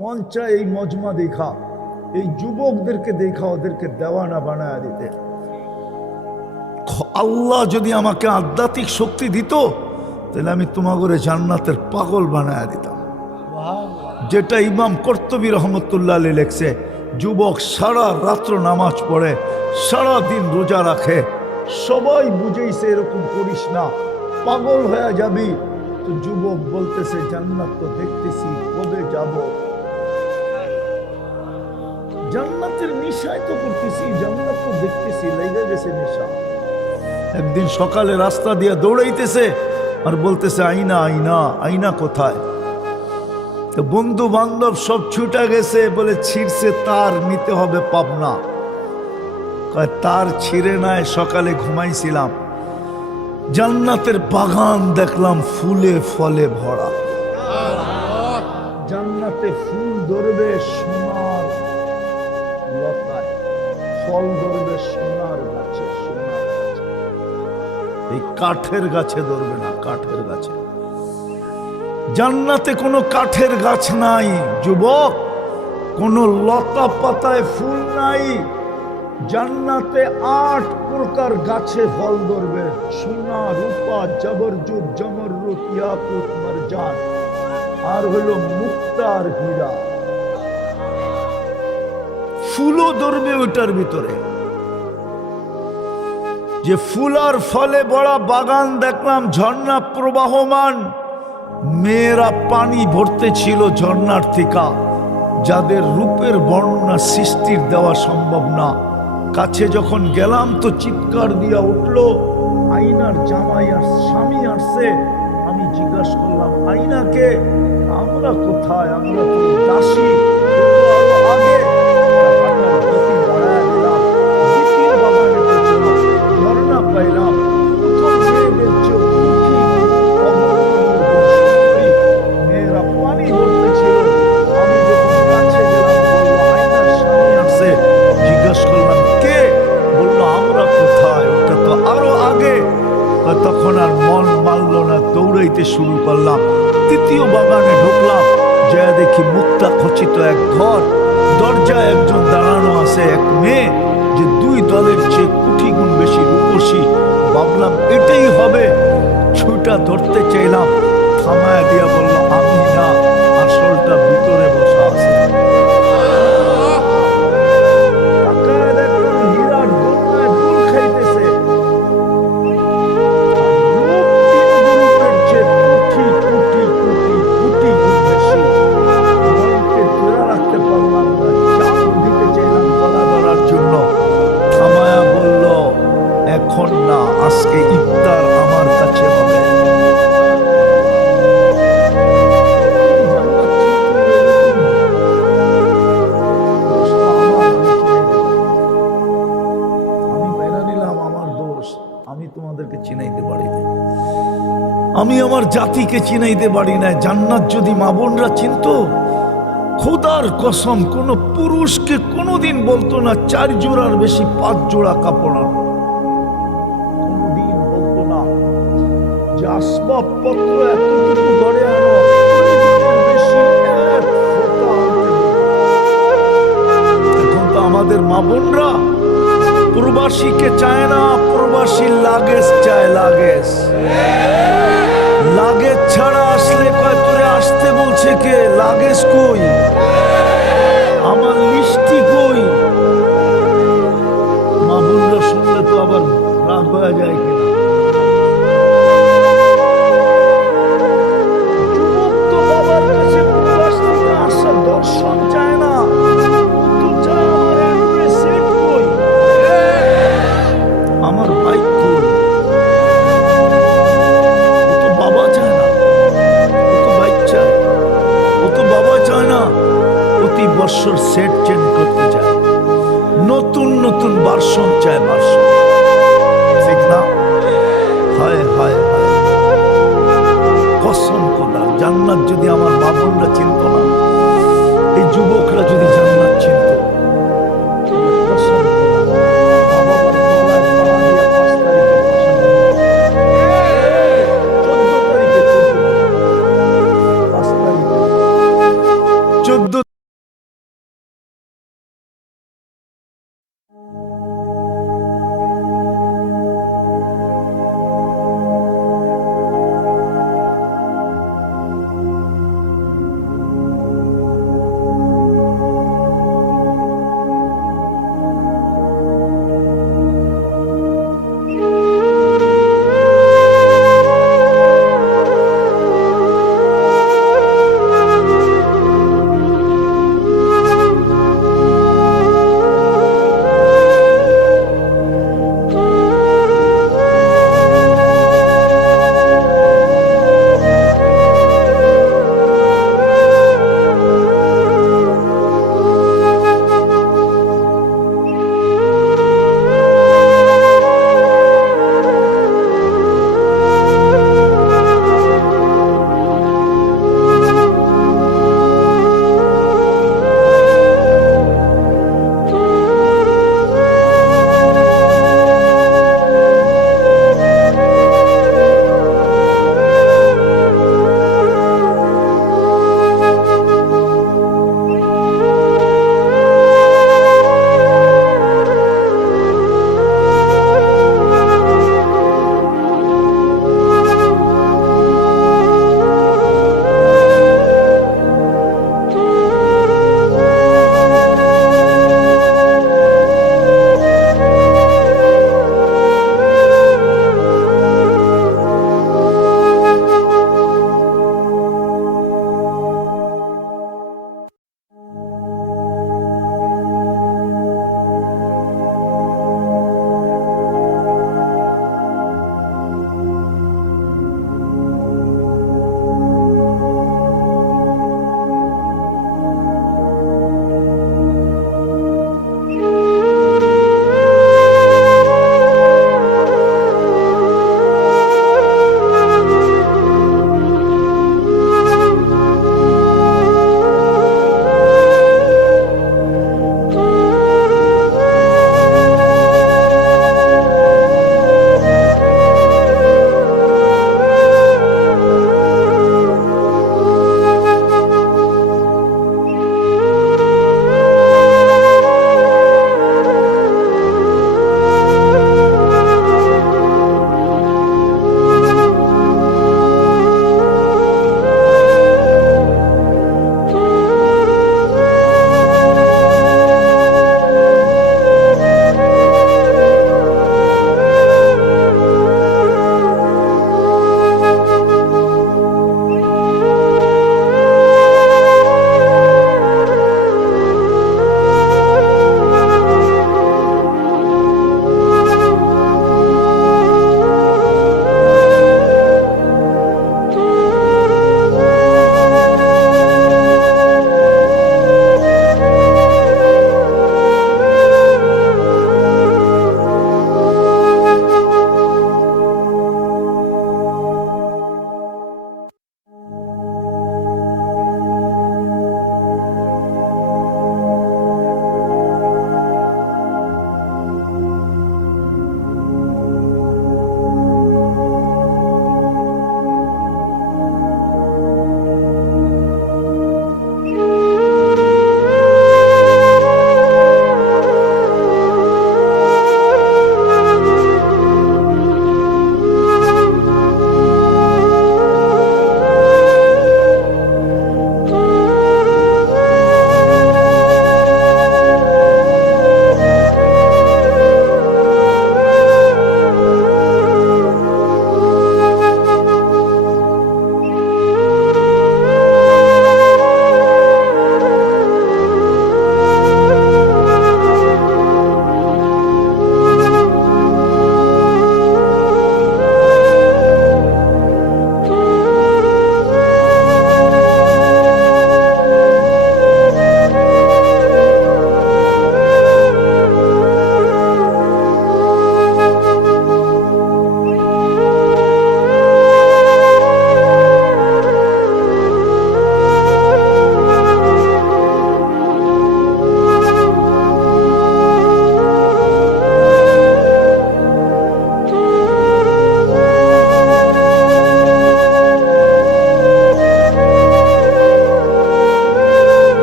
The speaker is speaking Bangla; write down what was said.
মন চায় এই মজমা দেখা, এই যুবকদেরকে দেখা ওদেরকে দেওয়ানা বানায় দিতে। আল্লাহ যদি আমাকে আধ্যাত্মিক শক্তি দিত তাহলে আমি তোমাগরে জান্নাতের পাগল বানায় দিতাম। যেটা ইমাম কর্তুবী রহমতুল্লাহ আলাইহি লেখছে, যুবক সারা রাত্র নামাজ পড়ে, সারা দিন রোজা রাখে, সবাই বুঝেইছে এরকম করিস না, পাগল হয়ে যাবি। তো যুবক বলতেছে জান্নাত তো দেখতেছি, কবে যাব? জান্নাতের নেশায় তো করতেছি, জান্নাত তো দেখতেছি, লেগে গেছে নেশা। একদিন সকালে রাস্তা দিয়ে দৌড়াইতেছে আর বলতেছে আইনা আইনা, আইনা কোথায়? তো বন্ধু বান্ধব সব ছুটে গেছে, বলে ছিঁড়ছে তার, নিতে হবে পাবনা। তার ছিঁড়ে নাই, সকালে ঘুমাইছিলাম, জান্নাতের বাগান দেখলাম ফুলে ফলে ভরা। জান্নাতে ফুল ধরবে সোনার লতায়, ফল ধরবে সোনার গাছে, সোনার গাছে, এই কাঠের গাছে ধরবে না, কাঠের গাছে। জান্নাতে কোনো কাঠের গাছ নাই যুবক, কোনো লতা পাতায় ফুল নাই। জান্নাতে 8 প্রকার গাছে ফল ধরবে, সোনা, রূপা, জবরজুদ, জমরুদ, ইয়াকুত, মারজান, আর হলো মুক্তা আর হীরা। ফুলও ধরবে ওইটার ভিতরে। যে ফুল আর ফলে বড় বাগান দেখলাম, ঝর্ণা প্রবাহমান, মেয়েরা পানি ভরতে ছিল ঝর্ণার থেকে, যাদের রূপের বর্ণনা সৃষ্টির দেওয়া সম্ভব না। কাছে যখন গেলাম তো চিৎকার দিয়া উঠলো, আইনার জামাই আর স্বামী আসছে। আমি জিজ্ঞাসা করলাম আইনাকে? আমরা কোথায়, আমরা তো দাসী, আগে হাঁটার গতি বাড়ায় দিলাম, দ্বিতীয় বাগানে পৌঁছলাম, ঝর্ণা পাইলাম। মেয়েরা পানি ভরতেছিল, আমি যখন কাছে গেলাম বললো আইনার স্বামী আসছে। জিজ্ঞাসা করলাম কে? বললো আমরা কোথায়, ওটা তো আরো আগে। তখন আর মন মানল না, দৌড়াইতে শুরু করলাম। তৃতীয় বাগানে ঢুকলাম, যা দেখি মুক্তা খচিত এক ঘর, দরজায় একজন দাঁড়ানো আছে, এক মেয়ে, যে 2 দলের চেয়ে কোটি গুণ বেশি রূপসী। ভাবলাম এটাই হবে, ছুটা ধরতে চাইলাম, থামায় দিয়া বলল আমি না, আসলটা ভিতরে বসা আছে। এখন না, আজকে ইফতার আমার কাছে হবে। আমি মেনে নিলাম আমার দোষ, আমি তোমাদেরকে চিনাইতে পারি না, আমি আমার জাতিকে চিনাইতে পারি না। জান্নাত যদি মা বোনরা চিনতো, খোদার কসম কোন পুরুষকে কোনোদিন বলতো না 4 জোড়ার বেশি 5 জোড়া কাপড় আনো, কোনদিন বলতো না যে আসবাবপত্র এতটুকু ঘরে আনো, বেশি এখন তো আমাদের মা বোনরা প্রবাসীকে চায় না, প্রবাসী লাগেজ চায়, লাগেজ। লাগেজ ছাড়া আসলে কয় তোরে আসতে বলছে কে, লাগেজ কই, আমার লিস্টি কই? মা বোনরা শুনলে তো আবার রাগ হয়ে যায় কিনা। যুবক তো বাবার কাছে প্রবাস থেকে আসা দর্শন চায় না, আমার বাইক কই, ও তো বাবা চায় না, ও তো বাইক চায়, ও তো বাবা চায় না, প্রতি বছর সেট চেঞ্জ করতে চায়, নতুন নতুন ভার্সন চায়, ভার্সন, ঠিক না? হায় হায় হায়, কসম খোদা, জান্নাত যদি আমার মা বোনরা চিনত না, এই যুবক